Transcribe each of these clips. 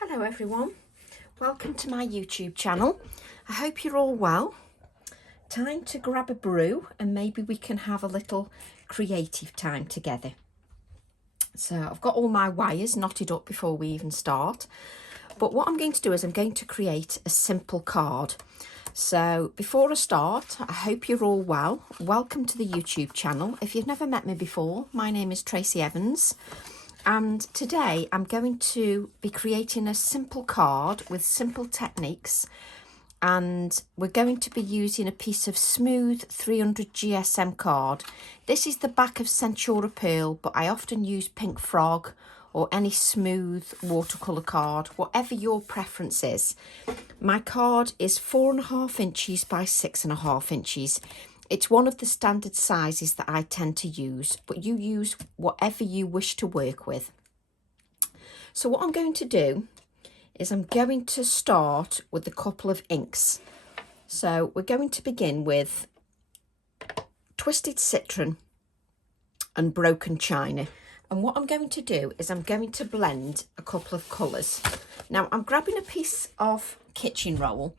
Hello everyone, welcome to my YouTube channel. I hope you're all well. Time to grab a brew and maybe we can have a little creative time together. So I've got all my wires knotted up before we even start. But what I'm going to do is I'm going to create a simple card. So before I start, I hope you're all well. Welcome to the YouTube channel. If you've never met me before, my name is Tracy Evans. And today I'm going to be creating a simple card with simple techniques, and we're going to be using a piece of smooth 300 GSM card. This is the back of Centura Pearl, but I often use Pink Frog or any smooth watercolour card, whatever your preference is. My card is 4.5 inches by 6.5 inches. It's one of the standard sizes that I tend to use, but you use whatever you wish to work with. So what I'm going to do is I'm going to start with a couple of inks. So we're going to begin with Twisted Citron and Broken China. And what I'm going to do is I'm going to blend a couple of colours. Now I'm grabbing a piece of kitchen roll.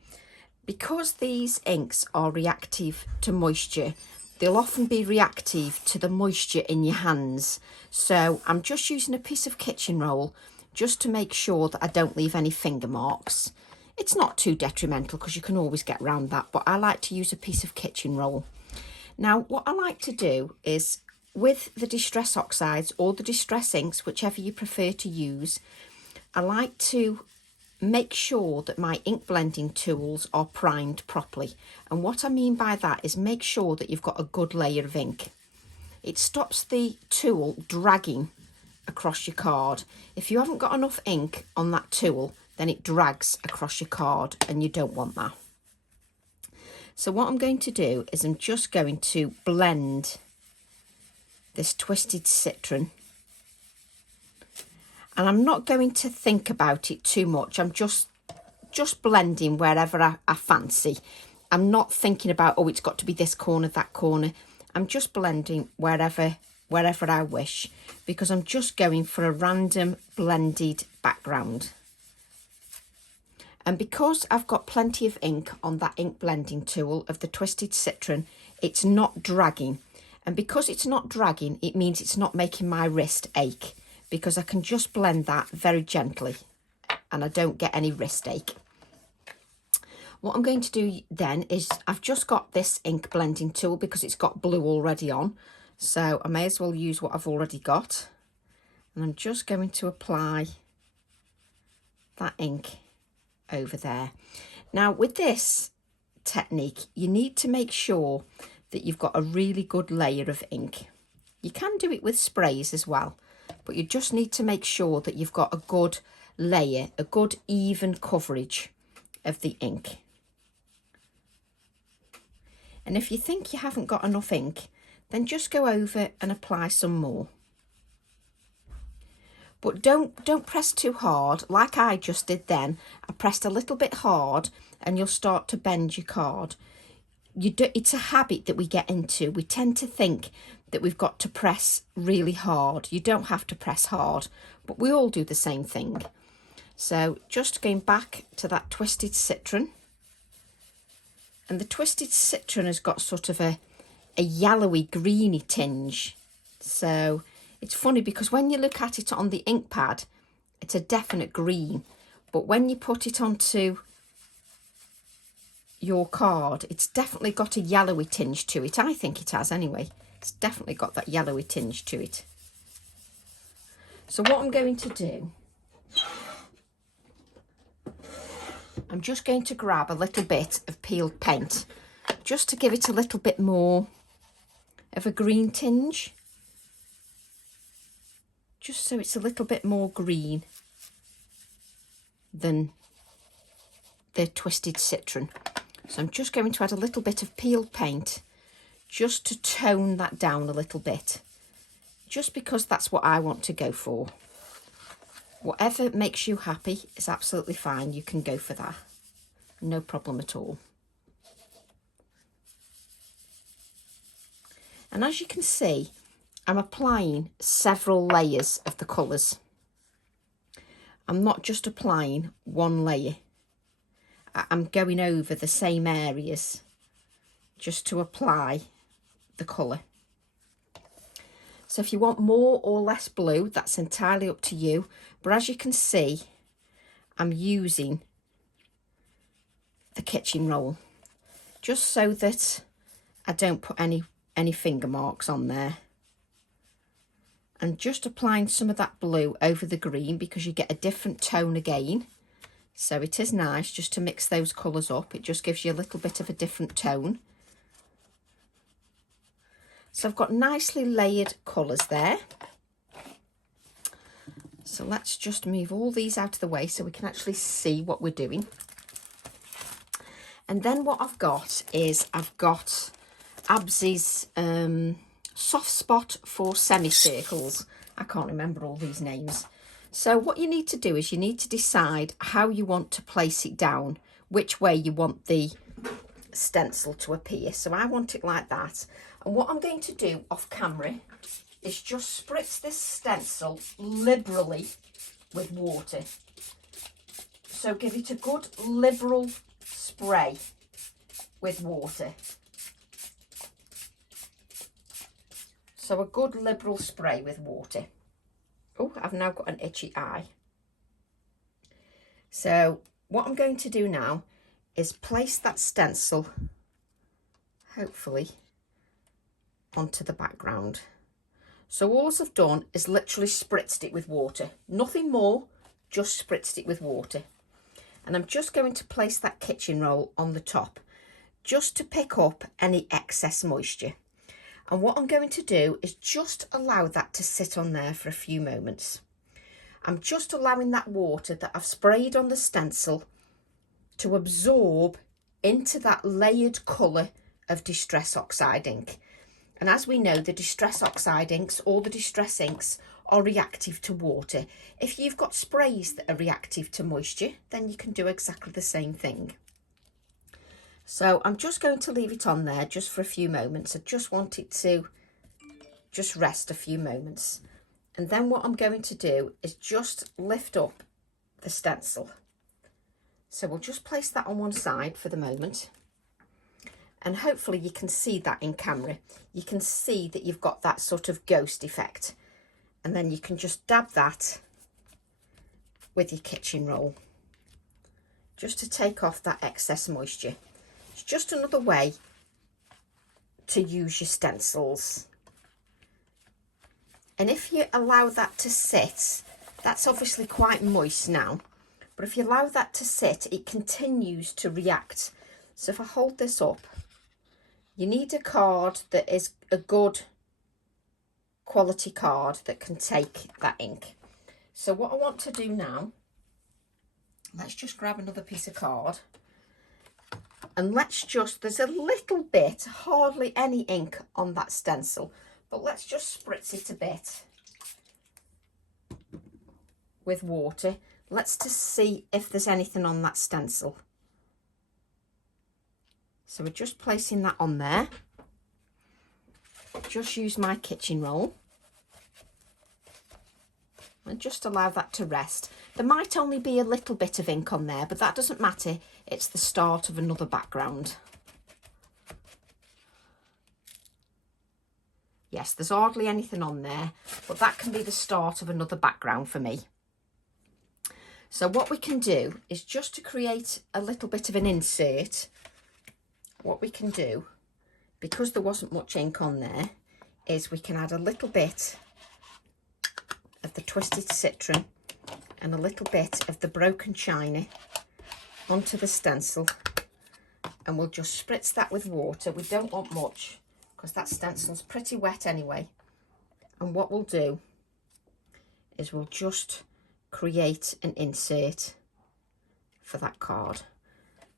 Because these inks are reactive to moisture, they'll often be reactive to the moisture in your hands. So I'm just using a piece of kitchen roll just to make sure that I don't leave any finger marks. It's not too detrimental because you can always get around that, but I like to use a piece of kitchen roll. Now what I like to do is with the Distress Oxides or the Distress inks, whichever you prefer to use, I like to make sure that my ink blending tools are primed properly. And what I mean by that is make sure that you've got a good layer of ink. It stops the tool dragging across your card. If you haven't got enough ink on that tool, then it drags across your card and you don't want that. So what I'm going to do is I'm just going to blend this Twisted Citron. And I'm not going to think about it too much. I'm just blending wherever I fancy. I'm not thinking about, oh, it's got to be this corner, that corner. I'm just blending wherever I wish, because I'm just going for a random blended background. And because I've got plenty of ink on that ink blending tool of the Twisted Citron, it's not dragging. And because it's not dragging, it means it's not making my wrist ache, because I can just blend that very gently and I don't get any wrist ache. What I'm going to do then is I've just got this ink blending tool because it's got blue already on. So I may as well use what I've already got. And I'm just going to apply that ink over there. Now with this technique, you need to make sure that you've got a really good layer of ink. You can do it with sprays as well, but you just need to make sure that you've got a good layer, a good even coverage of the ink. And if you think you haven't got enough ink, then just go over and apply some more. But don't press too hard like I just did then. I pressed a little bit hard and you'll start to bend your card. It's a habit that we get into. We tend to think that we've got to press really hard. You don't have to press hard, but we all do the same thing. So just going back to that Twisted Citron. And the Twisted Citron has got sort of a yellowy greeny tinge. So it's funny because when you look at it on the ink pad, it's a definite green. But when you put it onto your card, it's definitely got a yellowy tinge to it. I think it has anyway. It's definitely got that yellowy tinge to it. So what I'm going to do, I'm just going to grab a little bit of peeled paint just to give it a little bit more of a green tinge. Just so it's a little bit more green than the Twisted Citron. So I'm just going to add a little bit of peeled paint just to tone that down a little bit, just because that's what I want to go for. Whatever makes you happy is absolutely fine. You can go for that. No problem at all. And as you can see, I'm applying several layers of the colours. I'm not just applying one layer. I'm going over the same areas just to apply the colour. So if you want more or less blue, that's entirely up to you. But as you can see, I'm using the kitchen roll just so that I don't put any finger marks on there. And just applying some of that blue over the green because you get a different tone again. So it is nice just to mix those colours up. It just gives you a little bit of a different tone. So I've got nicely layered colours there. So let's just move all these out of the way so we can actually see what we're doing. And then what I've got is I've got Absy's soft spot for semicircles. I can't remember all these names. So what you need to do is you need to decide how you want to place it down, which way you want the stencil to appear. So I want it like that. And what I'm going to do off camera is just spritz this stencil liberally with water. So give it a good liberal spray with water. So a good liberal spray with water. Oh, I've now got an itchy eye. So what I'm going to do now is place that stencil, hopefully, onto the background. So all I've done is literally spritzed it with water. Nothing more, just spritzed it with water. And I'm just going to place that kitchen roll on the top, just to pick up any excess moisture. And what I'm going to do is just allow that to sit on there for a few moments. I'm just allowing that water that I've sprayed on the stencil to absorb into that layered colour of Distress Oxide ink. And as we know, the Distress Oxide inks, all the Distress inks, are reactive to water. If you've got sprays that are reactive to moisture, then you can do exactly the same thing. So I'm just going to leave it on there just for a few moments. I just want it to just rest a few moments. And then what I'm going to do is just lift up the stencil. So we'll just place that on one side for the moment. And hopefully you can see that in camera. You can see that you've got that sort of ghost effect. And then you can just dab that with your kitchen roll, just to take off that excess moisture. It's just another way to use your stencils. And if you allow that to sit, that's obviously quite moist now, but if you allow that to sit, it continues to react. So if I hold this up, you need a card that is a good quality card that can take that ink. So what I want to do now, let's just grab another piece of card. And let's just, there's a little bit, hardly any ink on that stencil, but let's just spritz it a bit with water. Let's just see if there's anything on that stencil. So we're just placing that on there. Just use my kitchen roll. And just allow that to rest. There might only be a little bit of ink on there, but that doesn't matter. It's the start of another background. Yes, there's hardly anything on there, but that can be the start of another background for me. So what we can do is just to create a little bit of an insert, what we can do, because there wasn't much ink on there, is we can add a little bit of the twisted citron and a little bit of the broken china onto the stencil, and we'll just spritz that with water. We don't want much because that stencil's pretty wet anyway. And what we'll do is we'll just create an insert for that card.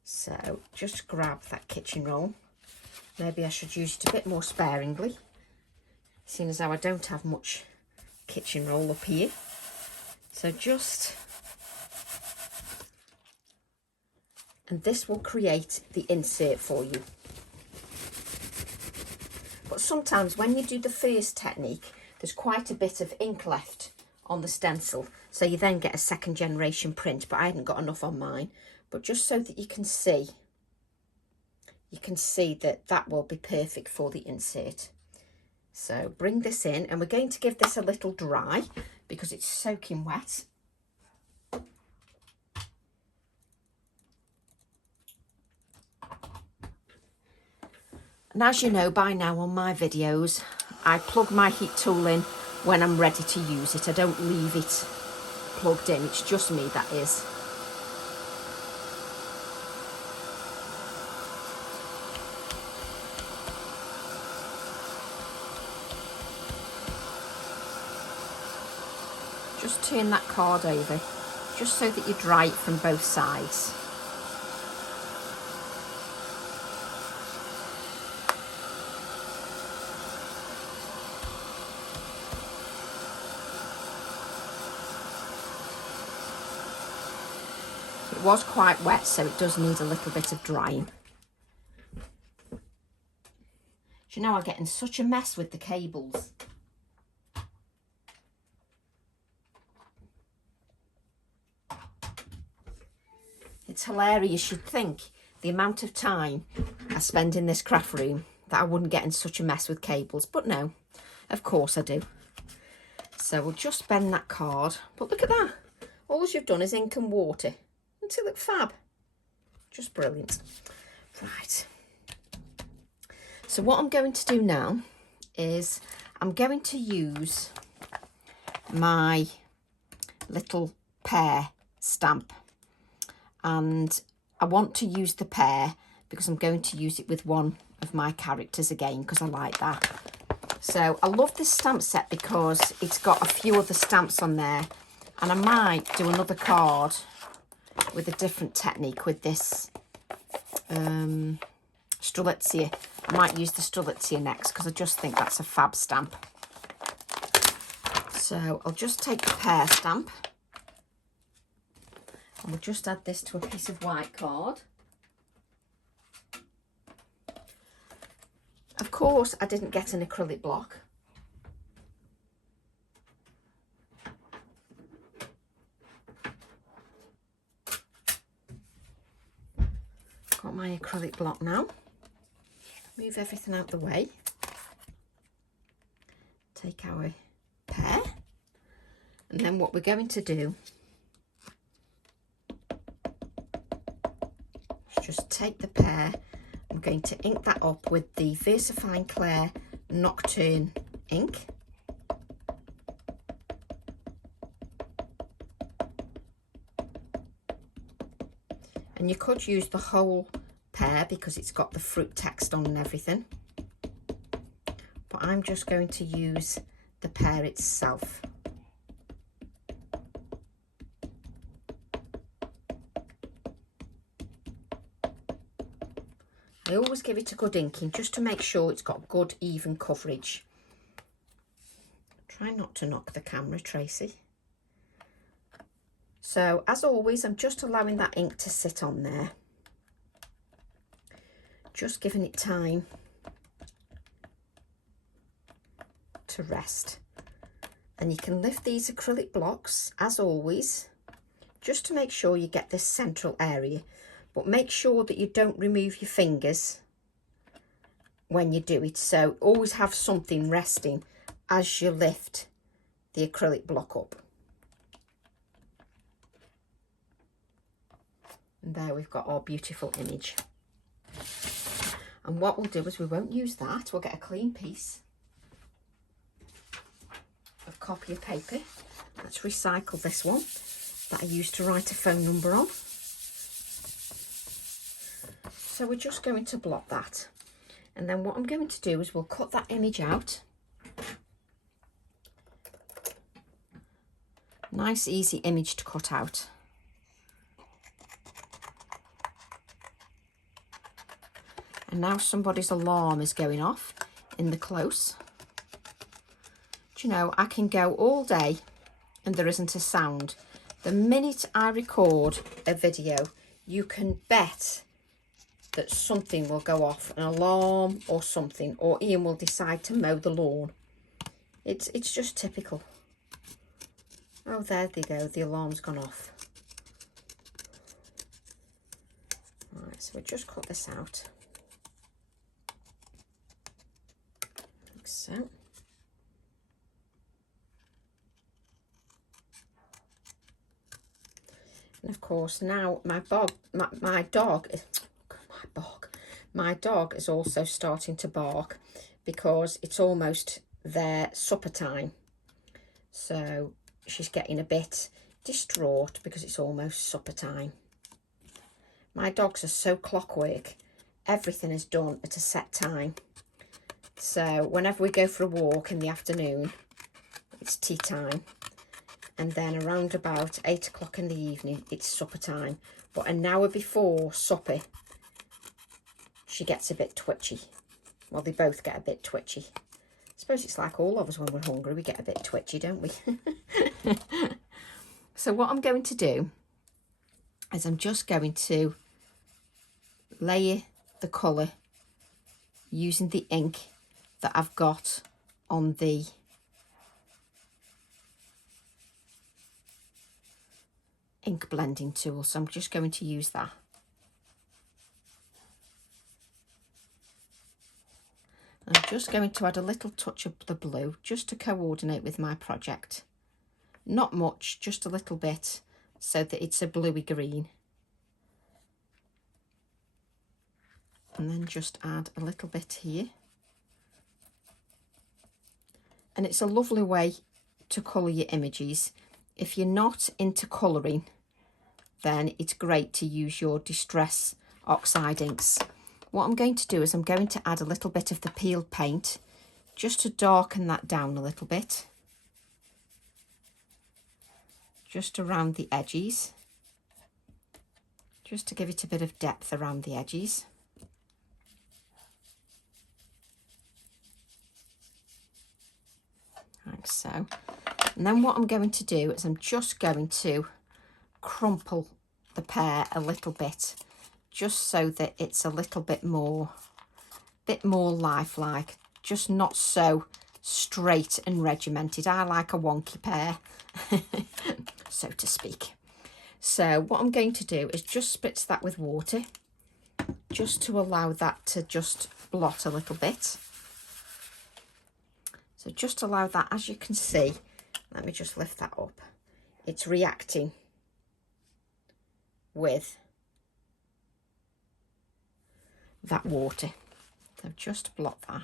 So just grab that kitchen roll. Maybe I should use it a bit more sparingly, seeing as how I don't have much kitchen roll up here. So just, and this will create the insert for you. But sometimes when you do the first technique, there's quite a bit of ink left on the stencil. So you then get a second generation print, but I hadn't got enough on mine. But just so that you can see that that will be perfect for the insert. So bring this in, and we're going to give this a little dry because it's soaking wet. And as you know by now on my videos, I plug my heat tool in when I'm ready to use it. I don't leave it plugged in, it's just me, that is. Just turn that card over, just so that you dry it from both sides. It was quite wet, so it does need a little bit of drying. Do you know, I get in such a mess with the cables. It's hilarious. You'd think the amount of time I spend in this craft room that I wouldn't get in such a mess with cables, but no, of course I do. So we'll just bend that card, but look at that. All you've done is ink and water. Doesn't it look fab? Just brilliant. Right. So what I'm going to do now is I'm going to use my little pear stamp. And I want to use the pear because I'm going to use it with one of my characters again, because I like that. So I love this stamp set because it's got a few other stamps on there, and I might do another card with a different technique with this Strelitzia. I might use the Strelitzia next because I just think that's a fab stamp. So I'll just take the pear stamp. And we'll just add this to a piece of white card. Of course, I didn't get an acrylic block. Got my acrylic block now. Move everything out the way. Take our pear. And then what we're going to do, just take the pear. I'm going to ink that up with the VersaFine Clair Nocturne ink. And you could use the whole pear because it's got the fruit text on and everything. But I'm just going to use the pear itself. I always give it a good inking just to make sure it's got good even coverage. Try not to knock the camera, Tracy. So as always, I'm just allowing that ink to sit on there. Just giving it time to rest. And you can lift these acrylic blocks, as always, just to make sure you get this central area. But make sure that you don't remove your fingers when you do it. So always have something resting as you lift the acrylic block up. And there we've got our beautiful image. And what we'll do is we won't use that. We'll get a clean piece of copy of paper. Let's recycle this one that I used to write a phone number on. So we're just going to blot that. And then what I'm going to do is we'll cut that image out. Nice, easy image to cut out. And now somebody's alarm is going off in the close. Do you know, I can go all day and there isn't a sound. The minute I record a video, you can bet that something will go off, an alarm or something, or Ian will decide to mow the lawn. It's just typical. Oh, there they go, the alarm's gone off. Right, so we'll just cut this out. Like so. And of course now my dog is also starting to bark because it's almost their supper time. So she's getting a bit distraught because it's almost supper time. My dogs are so clockwork. Everything is done at a set time. So whenever we go for a walk in the afternoon, it's tea time. And then around about 8 o'clock in the evening, it's supper time. But an hour before supper, she gets a bit twitchy. Well, they both get a bit twitchy. I suppose it's like all of us when we're hungry, we get a bit twitchy, don't we? So what I'm going to do is I'm just going to layer the colour using the ink that I've got on the ink blending tool. So I'm just going to use that. I'm just going to add a little touch of the blue just to coordinate with my project. Not much, just a little bit, so that it's a bluey green. And then just add a little bit here. And it's a lovely way to colour your images. If you're not into colouring, then it's great to use your Distress Oxide inks. What I'm going to do is I'm going to add a little bit of the peeled paint just to darken that down a little bit. Just around the edges. Just to give it a bit of depth around the edges. Like so. And then what I'm going to do is I'm just going to crumple the pear a little bit, just so that it's a little bit more lifelike, just not so straight and regimented. I like a wonky pear, so to speak. So what I'm going to do is just spritz that with water, just to allow that to just blot a little bit. So just allow that, as you can see, let me just lift that up. It's reacting with that water. So just blot that.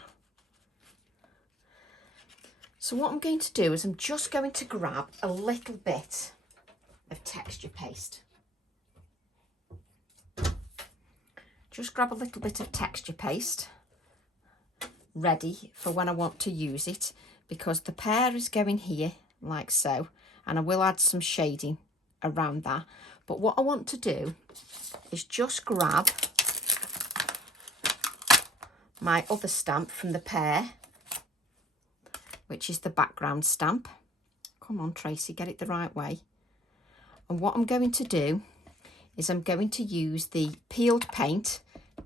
So what I'm going to do is I'm just going to grab a little bit of texture paste. Just grab a little bit of texture paste ready for when I want to use it, because the pear is going here like so, and I will add some shading around that. But what I want to do is just grab my other stamp from the pear, which is the background stamp. Come on, Tracy, get it the right way. And what I'm going to do is I'm going to use the peeled paint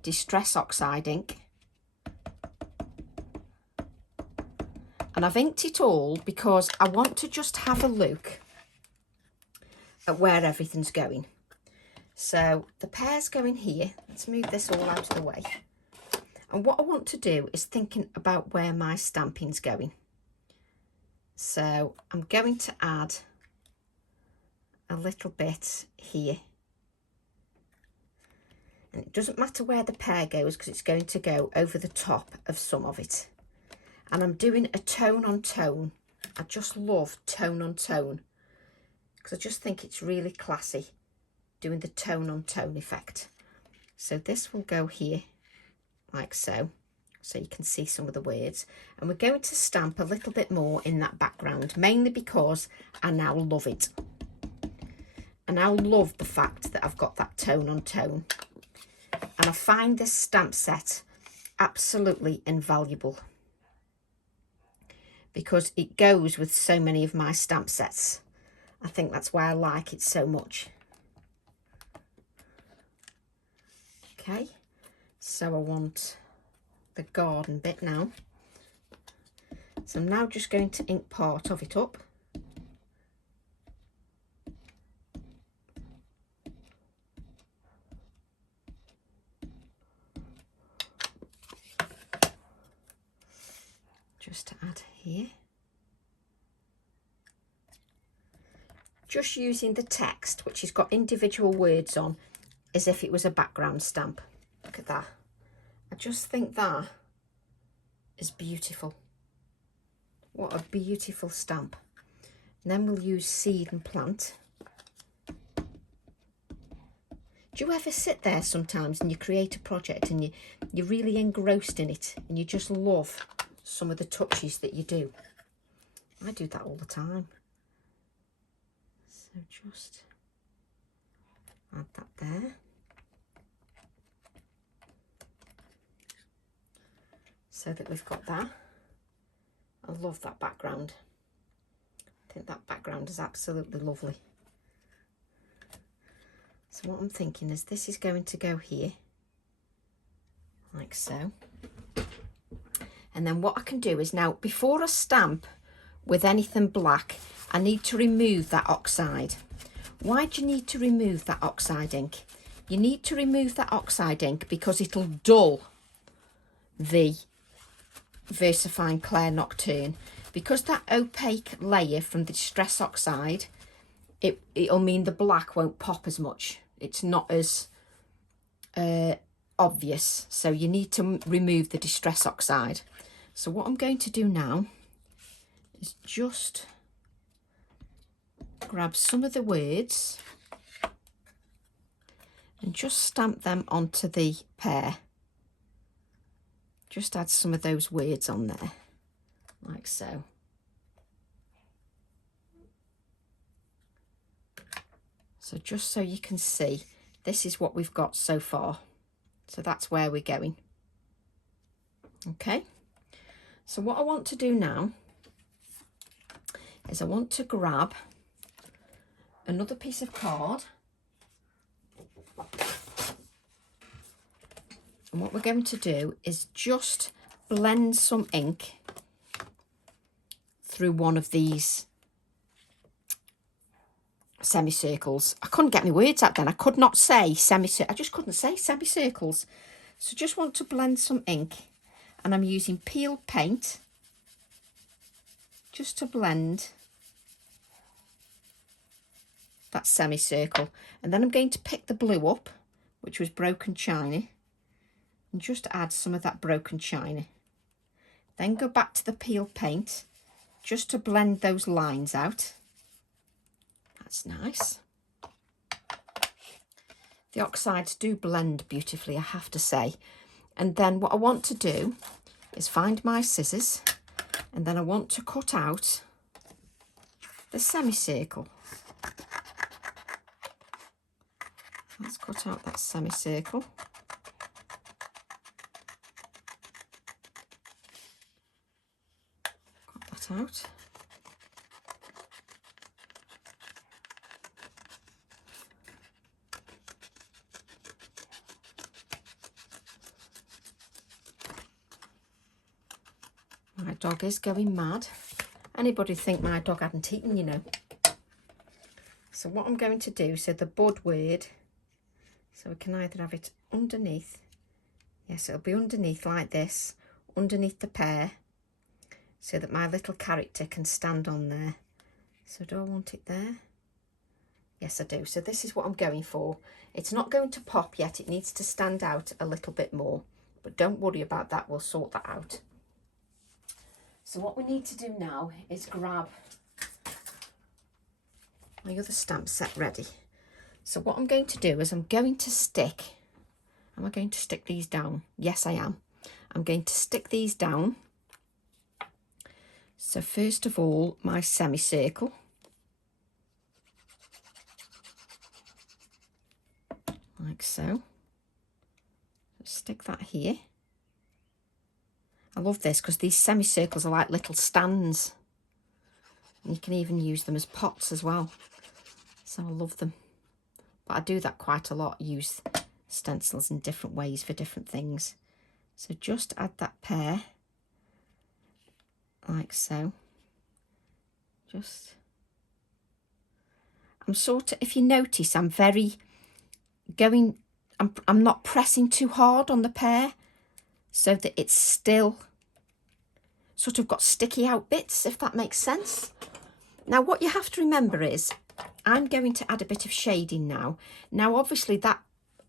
Distress Oxide ink. And I've inked it all because I want to just have a look at where everything's going. So the pear's going here. Let's move this all out of the way. And what I want to do is thinking about where my stamping's going. So I'm going to add a little bit here. And it doesn't matter where the pear goes because it's going to go over the top of some of it. And I'm doing a tone on tone. I just love tone on tone because I just think it's really classy doing the tone on tone effect. So this will go here like so, so you can see some of the words. And we're going to stamp a little bit more in that background, mainly because I now love it. I now love the fact that I've got that tone on tone. And I find this stamp set absolutely invaluable because it goes with so many of my stamp sets. I think that's why I like it so much. Okay, so I want the garden bit now. So I'm now just going to ink part of it up. here. Just using the text, which has got individual words on, as if it was a background stamp. Look at that. I just think that is beautiful. What a beautiful stamp. And then we'll use seed and plant. Do you ever sit there sometimes and you create a project and you're really engrossed in it and you just love some of the touches that you do? I do that all the time. So just add that there. So that we've got that. I love that background. I think that background is absolutely lovely. So what I'm thinking is this is going to go here, like so. And then what I can do is now, before I stamp with anything black, I need to remove that oxide. Why do you need to remove that oxide ink? You need to remove that oxide ink because it'll dull the VersaFine Clair Nocturne. Because that opaque layer from the Distress Oxide, it'll mean the black won't pop as much. It's not as obvious. So you need to remove the Distress Oxide. So what I'm going to do now is just grab some of the words and just stamp them onto the pear. Just add some of those words on there, like so. So just so you can see, this is what we've got so far. So that's where we're going. Okay. So what I want to do now is I want to grab another piece of card. And what we're going to do is just blend some ink through one of these semicircles. I couldn't get my words out then. I could not say semicircle. I just couldn't say semicircles. So just want to blend some ink. And I'm using peeled paint just to blend that semicircle. And then I'm going to pick the blue up, which was broken china, and just add some of that broken china. Then go back to the peeled paint just to blend those lines out. That's nice. The oxides do blend beautifully, I have to say. And then what I want to do is find my scissors, and then I want to cut out the semicircle. Let's cut out that semicircle. Cut that out. My dog is going mad. Anybody think my dog hadn't eaten, you know. So what I'm going to do, so the bud word, so we can either have it underneath. Yes, it'll be underneath like this, underneath the pear, so that my little character can stand on there. So do I want it there? Yes, I do. So this is what I'm going for. It's not going to pop yet. It needs to stand out a little bit more. But don't worry about that. We'll sort that out. So what we need to do now is grab my other stamp set ready. So what I'm going to do is I'm going to stick, am I going to stick these down? Yes, I am. I'm going to stick these down. So first of all, my semicircle. Like so. Stick that here. I love this because these semicircles are like little stands. And you can even use them as pots as well. So I love them. But I do that quite a lot, use stencils in different ways for different things. So just add that pear, like so. Just, I'm sort of, if you notice, I'm very going, I'm not pressing too hard on the pear, so that it's still sort of got sticky out bits, if that makes sense. Now what you have to remember is I'm going to add a bit of shading now. Now obviously that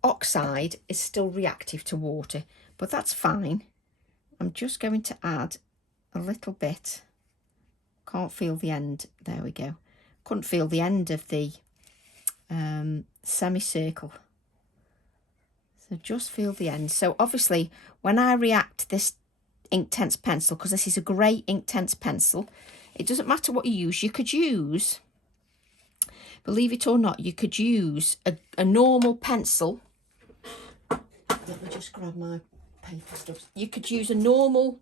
oxide is still reactive to water, but that's fine. I'm just going to add a little bit. Can't feel the end. There we go. Couldn't feel the end of the semicircle. So just feel the end. So obviously when I react this Inktense pencil, because this is a grey Inktense pencil, it doesn't matter what you use. You could use, believe it or not, you could use a normal pencil. Let me just grab my paper stuff. You could use a normal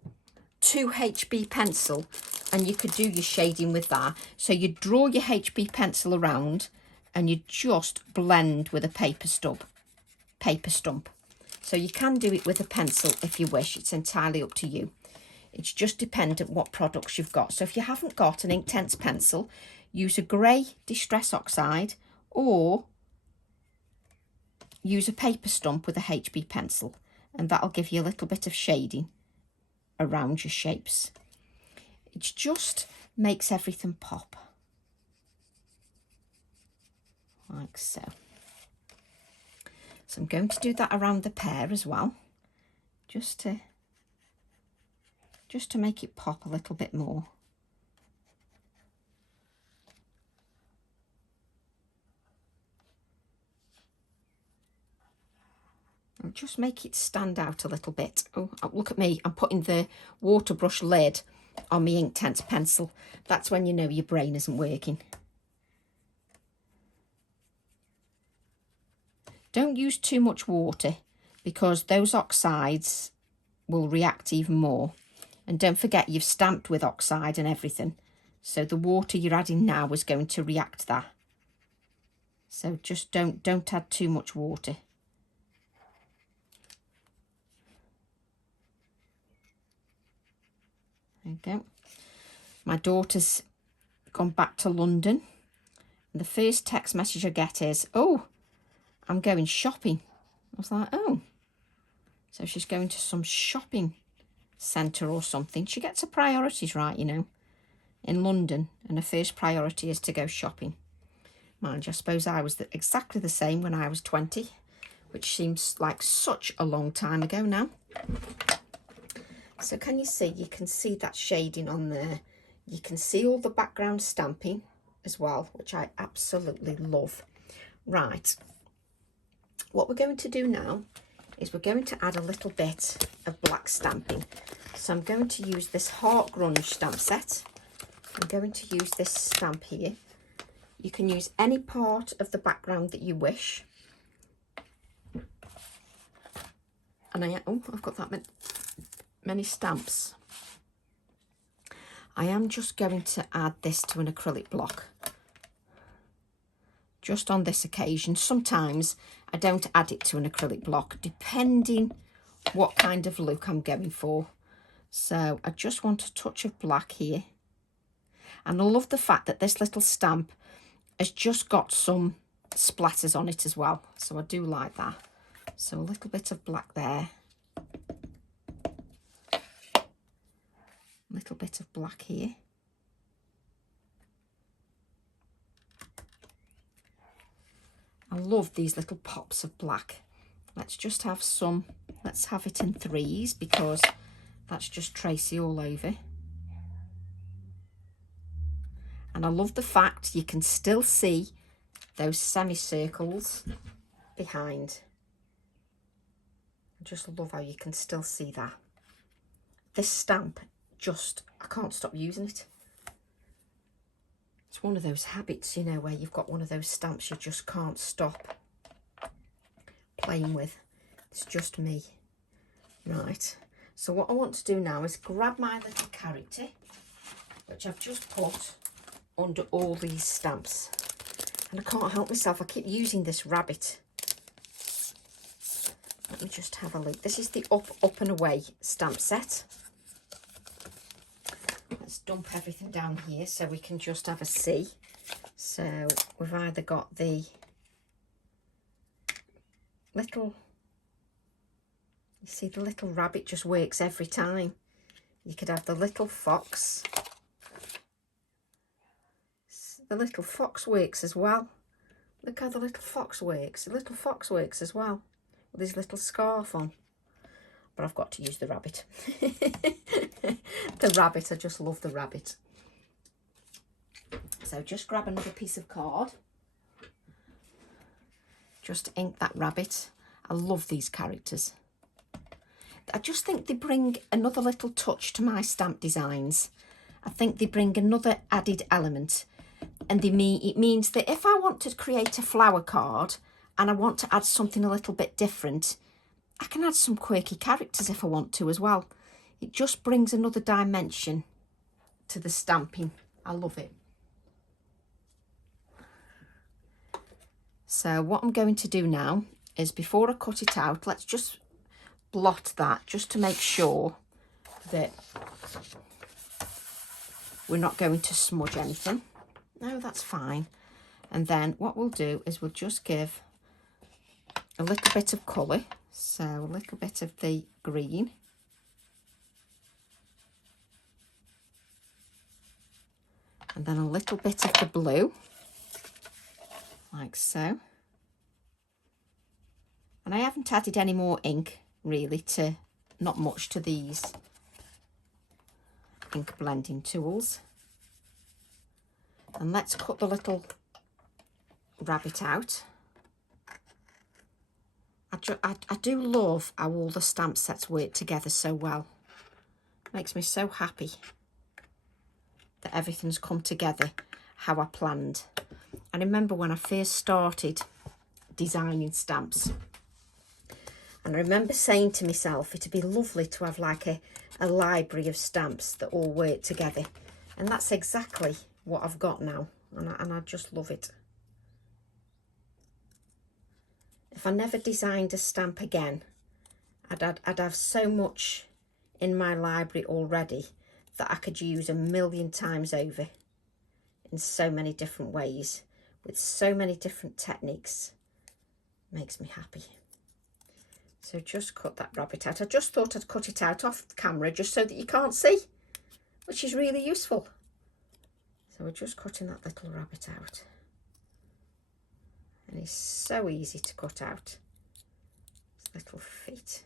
2HB pencil and you could do your shading with that. So you draw your HB pencil around and you just blend with a paper stump. So you can do it with a pencil if you wish. It's entirely up to you. It's just dependent what products you've got. So if you haven't got an Inktense pencil, use a grey Distress Oxide or use a paper stump with a HB pencil, and that'll give you a little bit of shading around your shapes. It just makes everything pop. Like so. So I'm going to do that around the pear as well, just to make it pop a little bit more. And just make it stand out a little bit. Oh, look at me, I'm putting the water brush lid on my Inktense pencil. That's when you know your brain isn't working. Don't use too much water because those oxides will react even more. And don't forget, you've stamped with oxide and everything. So the water you're adding now is going to react that. So just don't add too much water. There you go. My daughter's gone back to London. And the first text message I get is, "Oh, I'm going shopping." I was like, oh. So she's going to some shopping centre or something. She gets her priorities right, you know, in London. And her first priority is to go shopping. Mind you, I suppose I was exactly the same when I was 20, which seems like such a long time ago now. So can you see? You can see that shading on there. You can see all the background stamping as well, which I absolutely love. Right. What we're going to do now is we're going to add a little bit of black stamping. So I'm going to use this Heart Grunge stamp set. I'm going to use this stamp here. You can use any part of the background that you wish. And I've got that many stamps. I am just going to add this to an acrylic block. Just on this occasion. Sometimes I don't add it to an acrylic block, depending what kind of look I'm going for. So I just want a touch of black here. And I love the fact that this little stamp has just got some splatters on it as well. So I do like that. So a little bit of black there. A little bit of black here. I love these little pops of black. Let's just have some, let's have it in threes because that's just Tracy all over. And I love the fact you can still see those semicircles behind. I just love how you can still see that. This stamp, I can't stop using it. It's one of those habits, you know, where you've got one of those stamps you just can't stop playing with. It's just me. Right, so what I want to do now is grab my little character, which I've just put under all these stamps. And I can't help myself, I keep using this rabbit. Let me just have a look. This is the Up and Away stamp set. Let's dump everything down here so we can just have a see. So we've either got the little, you see the little rabbit just works every time. You could have the little fox. The little fox works as well. Look how the little fox works. The little fox works as well with his little scarf on. But I've got to use the rabbit. The rabbit, I just love the rabbit. So just grab another piece of card. Just ink that rabbit. I love these characters. I just think they bring another little touch to my stamp designs. I think they bring another added element. And it means that if I want to create a flower card and I want to add something a little bit different, I can add some quirky characters if I want to as well. It just brings another dimension to the stamping. I love it. So what I'm going to do now is, before I cut it out, let's just blot that just to make sure that we're not going to smudge anything. No, that's fine. And then what we'll do is we'll just give a little bit of colour. So a little bit of the green. And then a little bit of the blue, like so. And I haven't added any more ink, really, not much to these ink blending tools. And let's cut the little rabbit out. I do love how all the stamp sets work together so well. It makes me so happy that everything's come together how I planned. I remember when I first started designing stamps, and I remember saying to myself it'd be lovely to have like a library of stamps that all work together. And that's exactly what I've got now, and I just love it. If I never designed a stamp again, I'd have so much in my library already that I could use 1,000,000 times over in so many different ways, with so many different techniques. Makes me happy. So just cut that rabbit out. I just thought I'd cut it out off camera just so that you can't see, which is really useful. So we're just cutting that little rabbit out. And it's so easy to cut out. His little feet.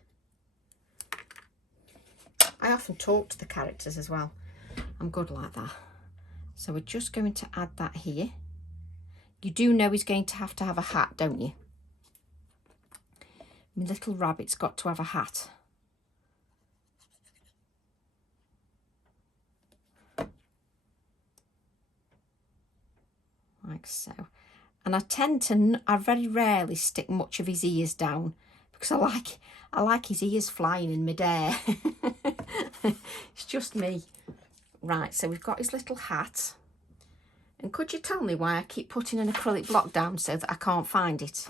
I often talk to the characters as well. I'm good like that. So we're just going to add that here. You do know he's going to have a hat, don't you? My little rabbit's got to have a hat. Like so. And I very rarely stick much of his ears down because I like his ears flying in midair. It's just me. Right, so we've got his little hat. And could you tell me why I keep putting an acrylic block down so that I can't find it?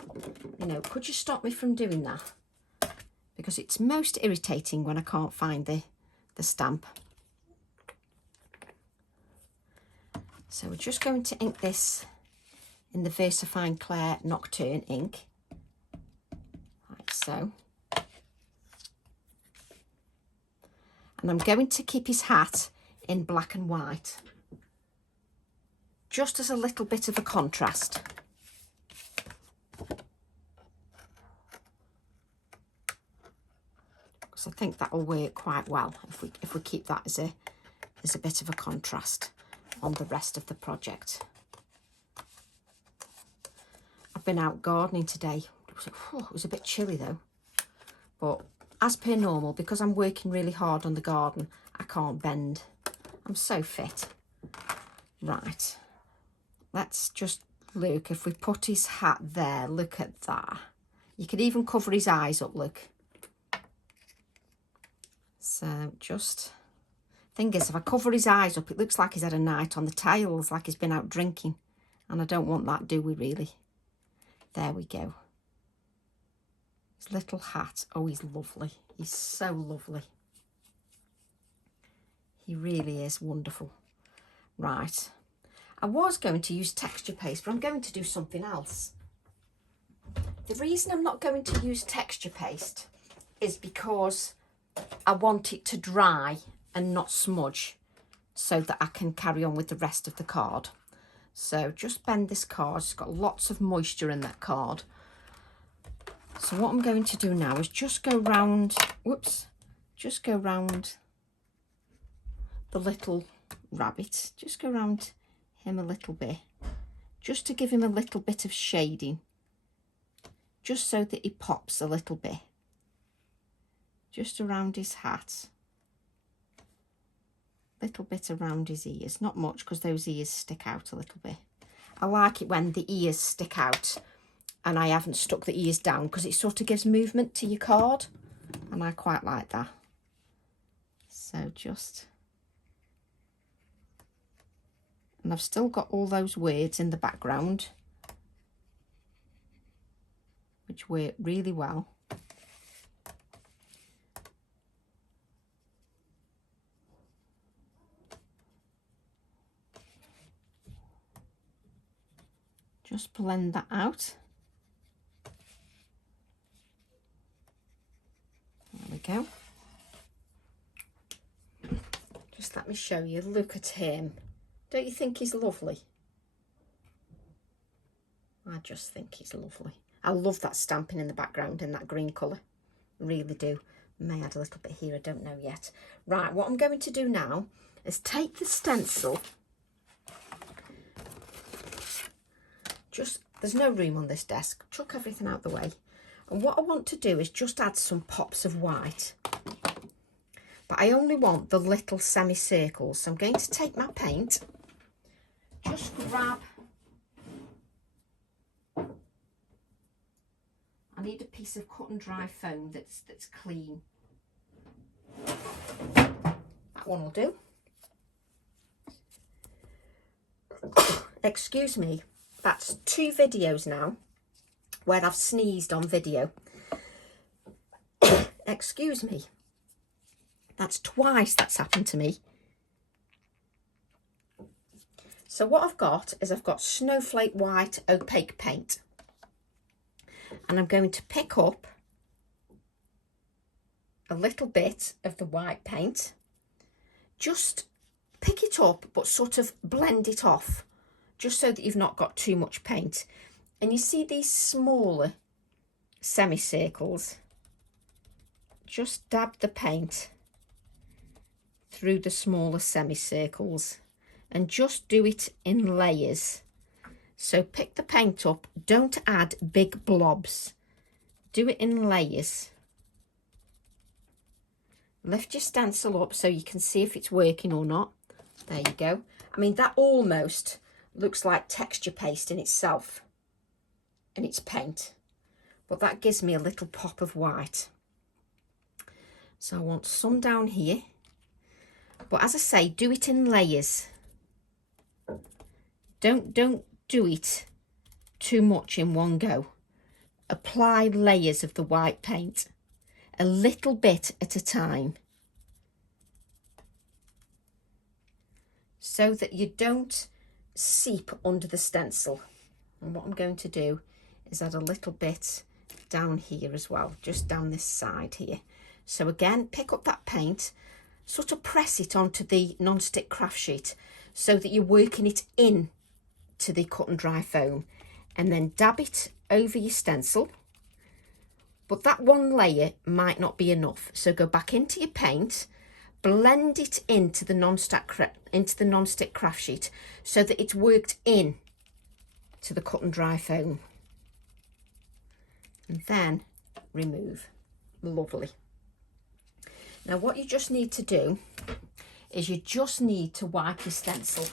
You know, could you stop me from doing that? Because it's most irritating when I can't find the stamp. So we're just going to ink this in the VersaFine Clair Nocturne ink, like so. And I'm going to keep his hat in black and white, just as a little bit of a contrast. Because I think that will work quite well if we keep that as a bit of a contrast on the rest of the project. I've been out gardening today. It was a bit chilly though, but as per normal, because I'm working really hard on the garden, I can't bend. I'm so fit. Right, let's just look. If we put his hat there, look at that. You could even cover his eyes up, look. So just, thing is, if I cover his eyes up, it looks like he's had a night on the tiles, like he's been out drinking. And I don't want that, do we really? There we go. His little hat. Oh, he's lovely. He's so lovely. He really is wonderful. Right. I was going to use texture paste, but I'm going to do something else. The reason I'm not going to use texture paste is because I want it to dry and not smudge, so that I can carry on with the rest of the card. So just bend this card. It's got lots of moisture in that card. So what I'm going to do now is just go round, whoops, just go round the little rabbit. Just go round him a little bit, just to give him a little bit of shading, just so that he pops a little bit. Just around his hat. Little bit around his ears, not much because those ears stick out a little bit. I like it when the ears stick out and I haven't stuck the ears down, because it sort of gives movement to your card, and I quite like that. So just, and I've still got all those words in the background, which work really well. Just blend that out. There we go. Just let me show you. Look at him. Don't you think he's lovely? I just think he's lovely. I love that stamping in the background in that green colour. Really do. May add a little bit here, I don't know yet. Right, what I'm going to do now is take the stencil. Just, there's no room on this desk. Chuck everything out the way. And what I want to do is just add some pops of white. But I only want the little semicircles. So I'm going to take my paint. Just grab. I need a piece of cut and dry foam that's clean. That one will do. Excuse me. That's 2 videos now where I've sneezed on video. Excuse me. That's twice that's happened to me. So what I've got is I've got snowflake white opaque paint. And I'm going to pick up a little bit of the white paint. Just pick it up, but sort of blend it off, just so that you've not got too much paint. And you see these smaller semicircles, just dab the paint through the smaller semicircles and just do it in layers. So pick the paint up, don't add big blobs, do it in layers. Lift your stencil up so you can see if it's working or not. There you go. I mean, that almost looks like texture paste in itself, and it's paint, but that gives me a little pop of white. So I want some down here, but as I say, do it in layers. Don't do it too much in one go. Apply layers of the white paint, a little bit at a time, so that you don't seep under the stencil. And what I'm going to do is add a little bit down here as well, just down this side here. So again, pick up that paint, sort of press it onto the non-stick craft sheet so that you're working it in to the cut and dry foam, and then dab it over your stencil. But that one layer might not be enough, so go back into your paint, blend it into the non-stick craft sheet so that it's worked in to the cut and dry foam, and then remove. Lovely. Now what you just need to do is you just need to wipe your stencil.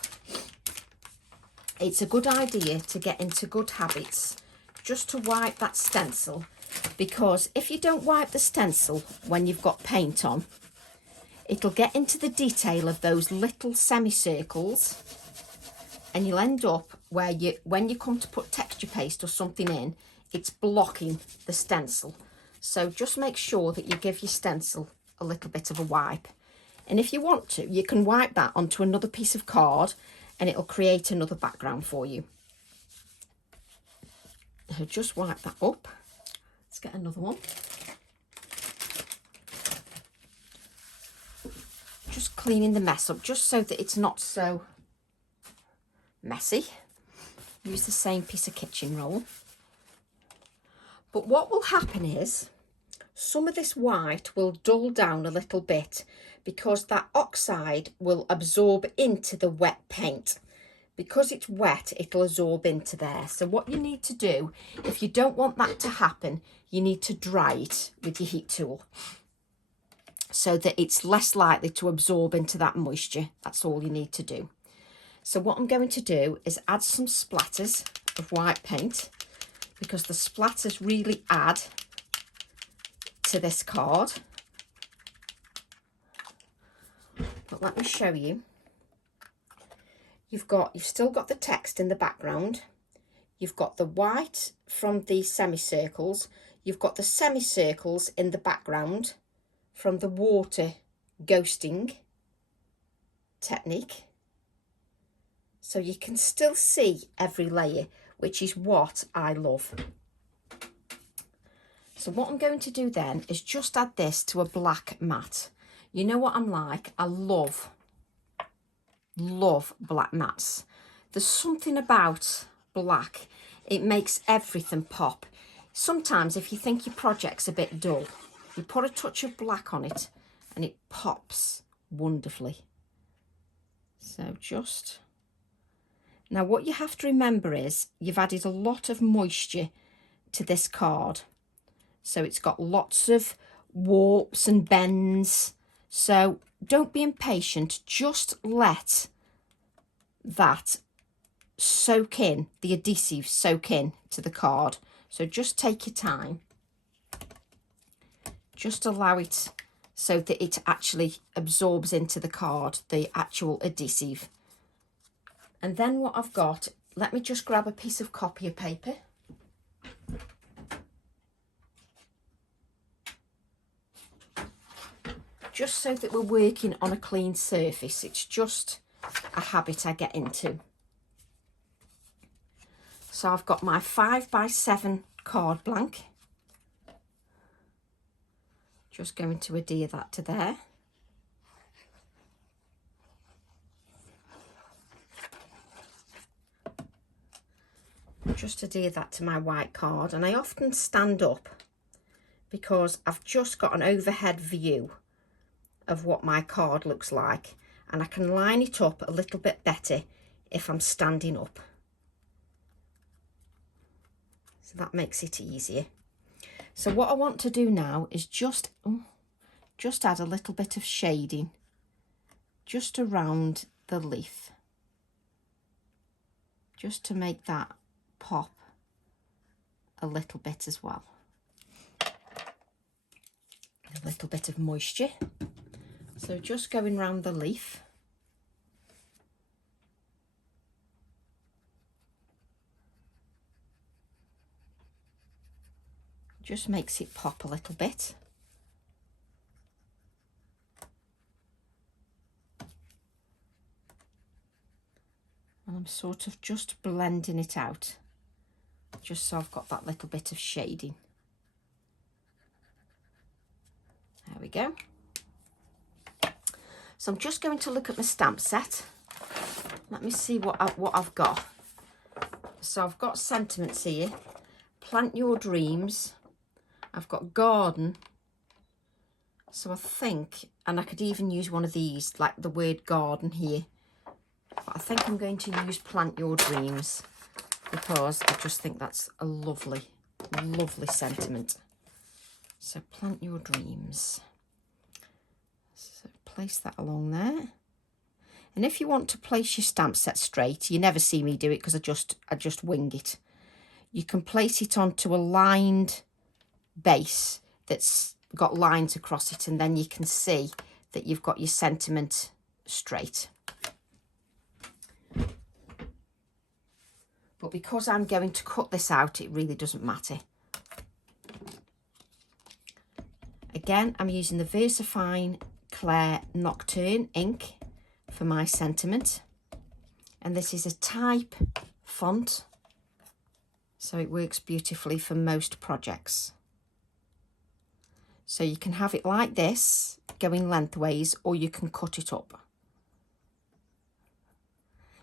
It's a good idea to get into good habits just to wipe that stencil, because if you don't wipe the stencil when you've got paint on, it'll get into the detail of those little semicircles, and you'll end up where when you come to put texture paste or something in, it's blocking the stencil. So just make sure that you give your stencil a little bit of a wipe. And if you want to, you can wipe that onto another piece of card and it'll create another background for you. So just wipe that up. Let's get another one. just cleaning the mess up, just so that it's not so messy. Use the same piece of kitchen roll. But what will happen is some of this white will dull down a little bit because that oxide will absorb into the wet paint. Because it's wet, it'll absorb into there. So what you need to do, if you don't want that to happen, you need to dry it with your heat tool so that it's less likely to absorb into that moisture. That's all you need to do. So what I'm going to do is add some splatters of white paint, because the splatters really add to this card. But let me show you. You've still got the text in the background. You've got the white from the semicircles. You've got the semicircles in the background from the water ghosting technique. So you can still see every layer, which is what I love. So what I'm going to do then is just add this to a black mat. You know what I'm like? I love black mats. There's something about black. It makes everything pop. Sometimes if you think your project's a bit dull, you put a touch of black on it and it pops wonderfully. So just... Now what you have to remember is you've added a lot of moisture to this card. So it's got lots of warps and bends. So don't be impatient, just let that soak in, the adhesive soak in to the card. So just take your time. Just allow it so that it actually absorbs into the card, the actual adhesive. And then what I've got, let me just grab a piece of copier paper. Just so that we're working on a clean surface. It's just a habit I get into. So I've got my 5x7 card blank. Just going to adhere that to there. Just adhere that to my white card, and I often stand up because I've just got an overhead view of what my card looks like, and I can line it up a little bit better if I'm standing up. So that makes it easier. So what I want to do now is just add a little bit of shading just around the leaf, just to make that pop a little bit as well. A little bit of moisture. So just going round the leaf. Just makes it pop a little bit. And I'm sort of just blending it out, just so I've got that little bit of shading. There we go. So I'm just going to look at my stamp set. Let me see what I've got. So I've got sentiments here. Plant your dreams. I've got garden. So I think, and I could even use one of these, like the word garden here. But I think I'm going to use plant your dreams because I just think that's a lovely, lovely sentiment. So plant your dreams. So place that along there. And if you want to place your stamp set straight, you never see me do it because I just wing it. You can place it onto a lined base that's got lines across it, and then you can see that you've got your sentiment straight. But because I'm going to cut this out, it really doesn't matter. Again, I'm using the VersaFine Claire Nocturne ink for my sentiment. And this is a type font, so it works beautifully for most projects. So you can have it like this, going lengthways, or you can cut it up.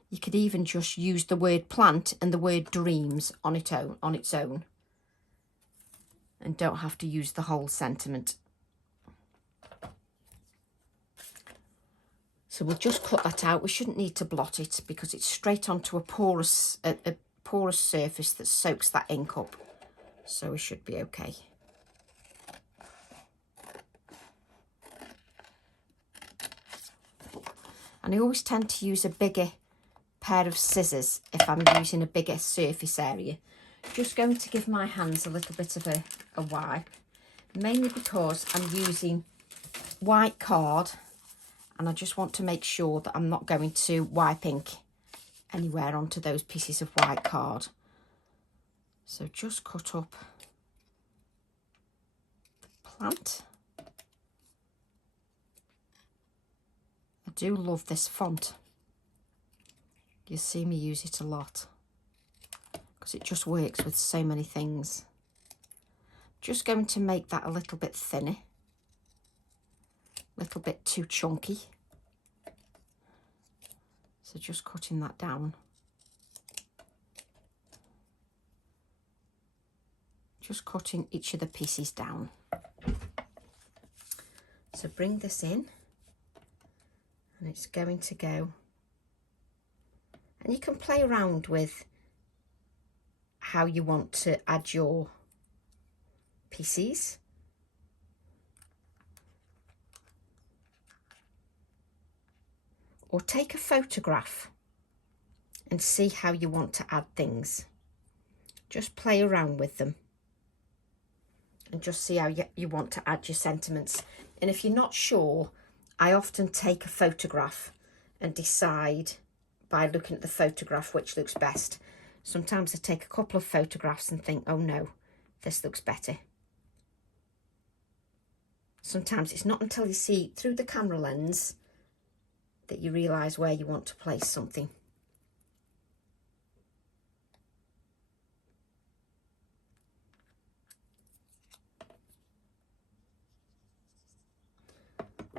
You could even just use the word plant and the word dreams on its own, and don't have to use the whole sentiment. So we'll just cut that out. We shouldn't need to blot it because it's straight onto a porous surface that soaks that ink up. So we should be okay. And I always tend to use a bigger pair of scissors if I'm using a bigger surface area. Just going to give my hands a little bit of a wipe, mainly because I'm using white card and I just want to make sure that I'm not going to wipe ink anywhere onto those pieces of white card. So just cut up the plant. I do love this font. You see me use it a lot because it just works with so many things. Just going to make that a little bit thinner, a little bit too chunky. So just cutting that down. Just cutting each of the pieces down. So bring this in and it's going to go. And you can play around with how you want to add your pieces. Or take a photograph and see how you want to add things. Just play around with them and just see how you want to add your sentiments. And if you're not sure, I often take a photograph and decide by looking at the photograph which looks best. Sometimes I take a couple of photographs and think, oh no, this looks better. Sometimes it's not until you see through the camera lens that you realise where you want to place something.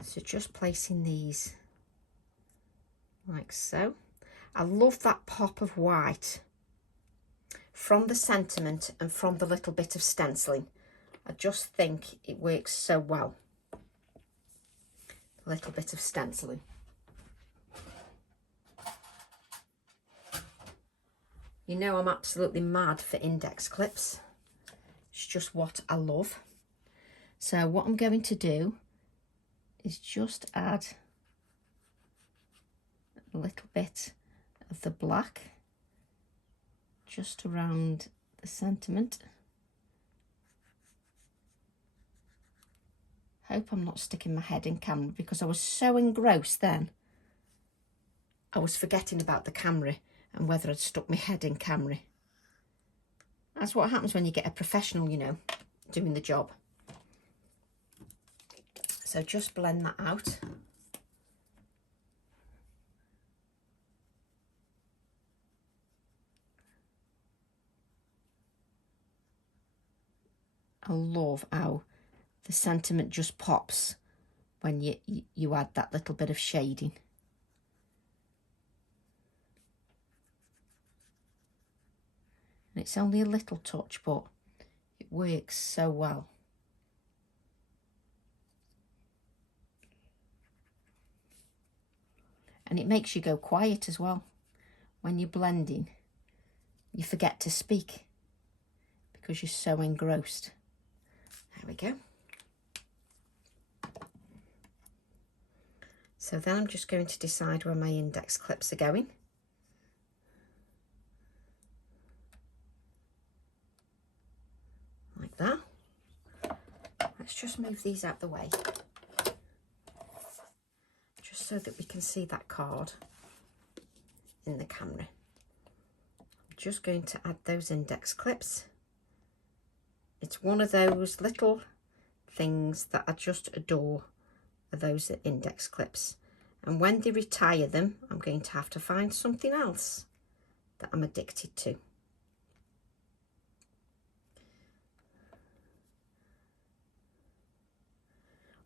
So just placing these like so. I love that pop of white from the sentiment and from the little bit of stenciling. I just think it works so well. A little bit of stenciling. You know I'm absolutely mad for index clips. It's just what I love. So what I'm going to do is just add a little bit of the black just around the sentiment. Hope I'm not sticking my head in camera because I was so engrossed then. I was forgetting about the camera and whether I'd stuck my head in camera. That's what happens when you get a professional, you know, doing the job. So just blend that out. I love how the sentiment just pops when you add that little bit of shading. And it's only a little touch, but it works so well. And it makes you go quiet as well. When you're blending, you forget to speak because you're so engrossed. There we go. So then I'm just going to decide where my index clips are going. Like that. Let's just move these out the way. Just so that we can see that card in the camera. I'm just going to add those index clips. It's one of those little things that I just adore, are those index clips. And when they retire them, I'm going to have to find something else that I'm addicted to.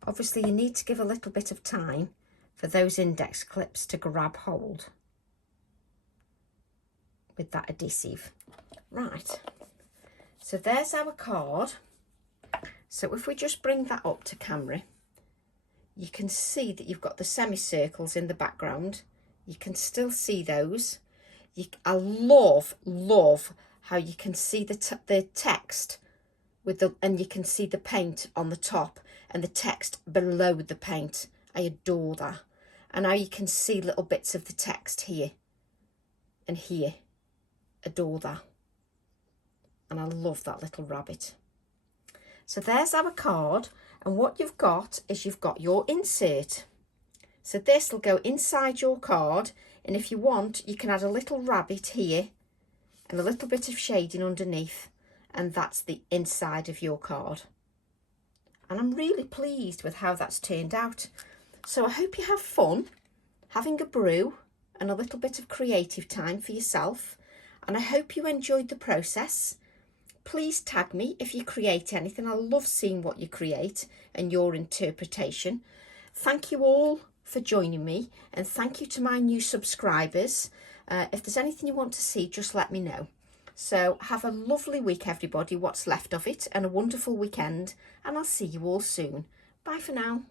Obviously you need to give a little bit of time for those index clips to grab hold with that adhesive. Right, so there's our card. So if we just bring that up to camera, you can see that you've got the semicircles in the background. You can still see those. I love how you can see the text with and you can see the paint on the top and the text below the paint. I adore that. And now you can see little bits of the text here and here. Adore that. And I love that little rabbit. So there's our card, and what you've got is you've got your insert. So this will go inside your card, and if you want you can add a little rabbit here and a little bit of shading underneath, and that's the inside of your card. And I'm really pleased with how that's turned out. So I hope you have fun having a brew and a little bit of creative time for yourself, and I hope you enjoyed the process. Please tag me if you create anything. I love seeing what you create and your interpretation. Thank you all for joining me, and thank you to my new subscribers. If there's anything you want to see, just let me know. So have a lovely week, everybody, what's left of it, and a wonderful weekend, and I'll see you all soon. Bye for now.